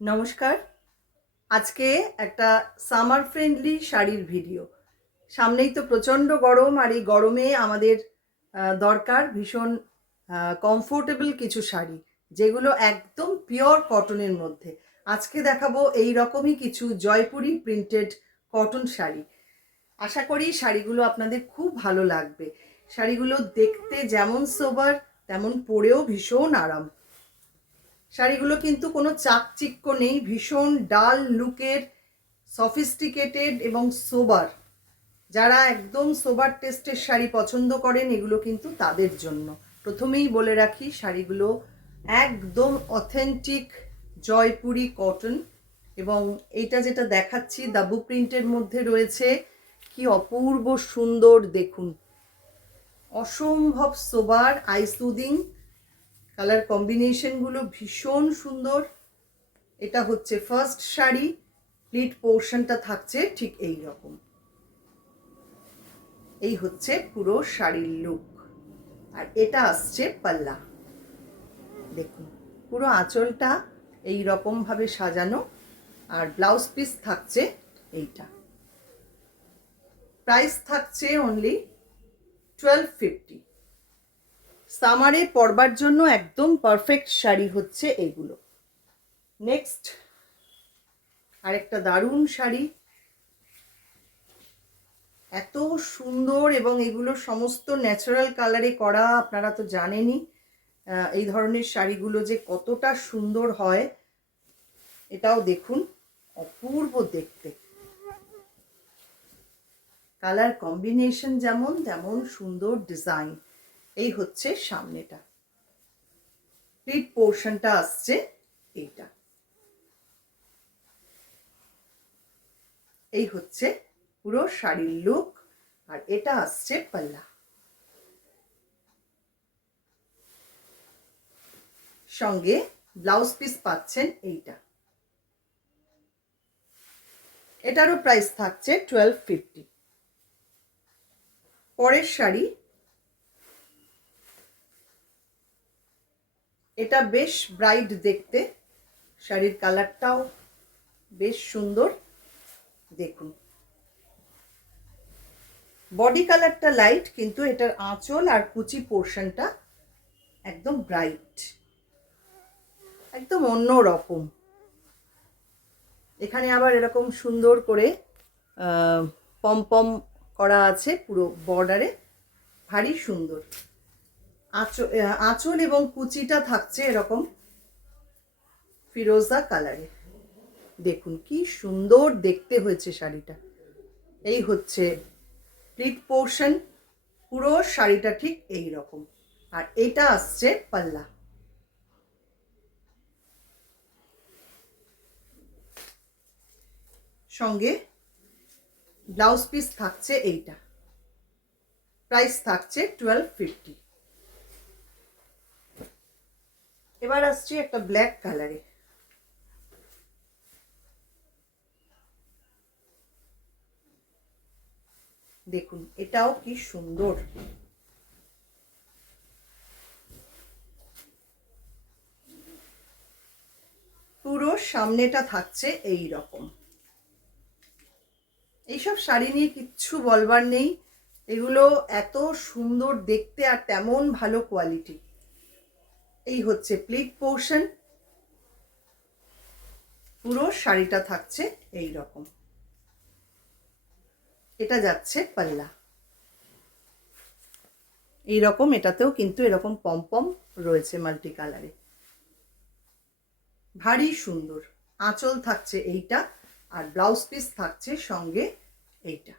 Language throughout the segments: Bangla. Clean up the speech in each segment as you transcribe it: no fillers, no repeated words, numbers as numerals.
নমস্কার। আজকে একটা সামার ফ্রেন্ডলি শাড়ির ভিডিও। সামনেই তো প্রচণ্ড গরম, আর এই গরমে আমাদের দরকার ভীষণ কমফোর্টেবল কিছু শাড়ি, যেগুলো একদম পিওর কটনের মধ্যে। আজকে দেখাবো এই রকমই কিছু জয়পুরি প্রিন্টেড কটন শাড়ি। আশা করি শাড়িগুলো আপনাদের খুব ভালো লাগবে। শাড়িগুলো দেখতে যেমন সোবার, তেমন পরেও ভীষণ আরাম। শাড়িগুলো কিন্তু কোনো চাকচিক্য নেই, ভীষণ ডাল লুকের, সফিস্টিকেটেড এবং সোবার। যারা একদম সোবার টেস্টের শাড়ি পছন্দ করেন, এগুলো কিন্তু তাদের জন্য। প্রথমেই বলে রাখি, শাড়িগুলো একদম অথেন্টিক জয়পুরি কটন। এবং এইটা যেটা দেখাচ্ছি দাবু প্রিন্টের মধ্যে রয়েছে, কি অপূর্ব সুন্দর দেখুন, অসম্ভব সোবার, আই সুদিং। কালার কম্বিনেশনগুলো ভীষণ সুন্দর। এটা হচ্ছে ফার্স্ট শাড়ি। প্লিট পোর্শনটা থাকছে ঠিক এই রকম। এই হচ্ছে পুরো শাড়ির লুক। আর এটা আসছে পাল্লা। দেখুন পুরো আঁচলটা এই রকম ভাবে সাজানো, আর ব্লাউজ পিস থাকছে এইটা। প্রাইস থাকছে অনলি 1250। সামারে পরবার জন্য একদম পারফেক্ট শাড়ি হচ্ছে এগুলো। নেক্সট আরেকটা দারুণ শাড়ি, এত সুন্দর, এবং এগুলো সমস্ত ন্যাচারাল কালারে করা। আপনারা তো জানেনই এই ধরনের শাড়িগুলো যে কতটা সুন্দর হয়। এটাও দেখুন, অপূর্ব দেখতে। কালার কম্বিনেশন যেমন, তেমন সুন্দর ডিজাইন। এই হচ্ছে সামনেটা। প্লিট পোর্শনটা আসছে এইটা। এই হচ্ছে পুরো শাড়ির লুক। আর এটা আসছে পাল্লা। সঙ্গে ব্লাউজ পিস পাচ্ছেন এইটা। এটারও প্রাইস থাকছে 1250। পরের শাড়ি, এটা বেশ ব্রাইট দেখতে, শাড়ির কালারটাও বেশ সুন্দর। দেখুন বডি কালারটা লাইট, কিন্তু এটার আঁচল আর কুচি পোর্শনটা একদম ব্রাইট, একদম অন্য রকম। এখানে আবার এরকম সুন্দর করে পম পম করা আছে পুরো বর্ডারে, ভারী সুন্দর। আঁচল এবং কুচিটা থাকছে এরকম ফিরোজা কালারে। দেখুন কি সুন্দর দেখতে হয়েছে শাড়িটা। এই হচ্ছে প্লিট পোর্শন। পুরো শাড়িটা ঠিক এই রকম। আর এটা আসছে পাল্লা। সঙ্গে ব্লাউজ পিস থাকছে এইটা। প্রাইস থাকছে 1250। এবার আসছে একটা ব্ল্যাক কালারে। দেখুন এটাও কি সুন্দর। পুরো সামনেটা থাকছে এই রকম। এইসব শাড়ি নিয়ে কিচ্ছু বলবার নেই, এগুলো এত সুন্দর দেখতে আর তেমন ভালো কোয়ালিটি। এই হচ্ছে প্লিট পোর্শন। পুরো শাড়িটা থাকছে এই রকম। এটা যাচ্ছে পাল্লা। এই রকম এটাতেও কিন্তু এরকম পমপম রয়েছে মাল্টি কালারে, ভারী সুন্দর। আঁচল থাকছে এইটা, আর ব্লাউজ পিস থাকছে সঙ্গে এইটা।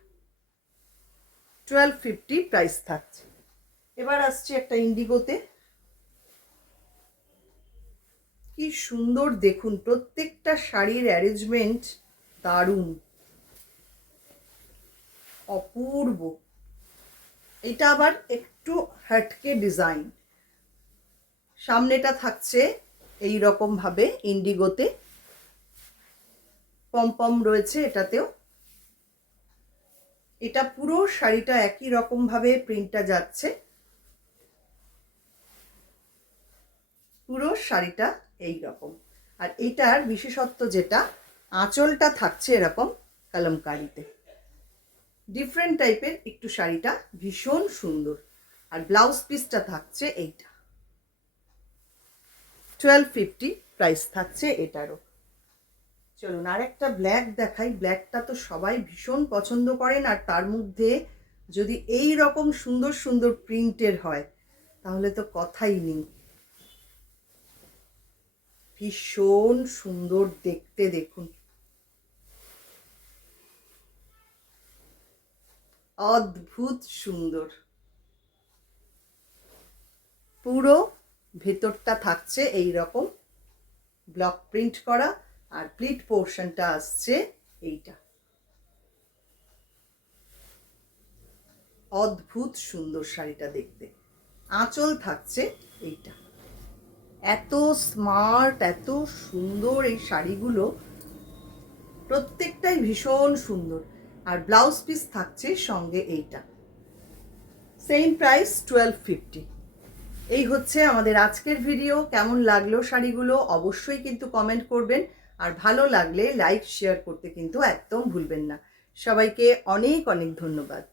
1250 প্রাইস থাকছে। এবার আসছে একটা ইন্ডিগোতে। কি সুন্দর দেখুন, প্রত্যেকটা শাড়ির অ্যারেঞ্জমেন্ট দারুণ, অপূর্ব। এটা আবার একটু হাটকে ডিজাইন। সামনেটা থাকছে এই রকম ভাবে ইন্ডিগোতে, পমপম রয়েছে এটাতেও। এটা পুরো শাড়িটা একই রকম ভাবে প্রিন্টটা যাচ্ছে। পুরো শাড়িটা এই রকম। আর এইটার বিশেষত্ব যেটা, আঁচলটা থাকছে এরকম কলমকারিতে, ডিফারেন্ট টাইপের একটু শাড়িটা ভীষণ সুন্দর। আর ব্লাউজ পিসটা থাকছে এইটা, 1250 প্রাইস থাকছে এটারও। চলুন আর একটা ব্ল্যাক দেখাই। ব্ল্যাকটা তো সবাই ভীষণ পছন্দ করেন, আর তার মধ্যে যদি এই রকম সুন্দর সুন্দর প্রিন্টের হয় তাহলে তো কথাই নেই। ভীষণ সুন্দর দেখতে, দেখুন অদ্ভুত সুন্দর। পুরো ভেতরটা থাকছে এই রকম ব্লক প্রিন্ট করা, আর প্লিট পোর্শনটা আসছে এইটা। অদ্ভুত সুন্দর শাড়িটা দেখতে। আঁচল থাকছে এইটা। এত স্মার্ট, এত সুন্দর এই শাড়িগুলো, প্রত্যেকটাই ভীষণ সুন্দর। আর ব্লাউজ পিস থাকছে সঙ্গে এইটা, সেম প্রাইস 1250। এই হচ্ছে আমাদের আজকের ভিডিও। কেমন লাগলো শাড়িগুলো অবশ্যই কিন্তু কমেন্ট করবেন, আর ভালো লাগলে লাইক শেয়ার করতে কিন্তু একদম ভুলবেন না। সবাইকে অনেক অনেক ধন্যবাদ।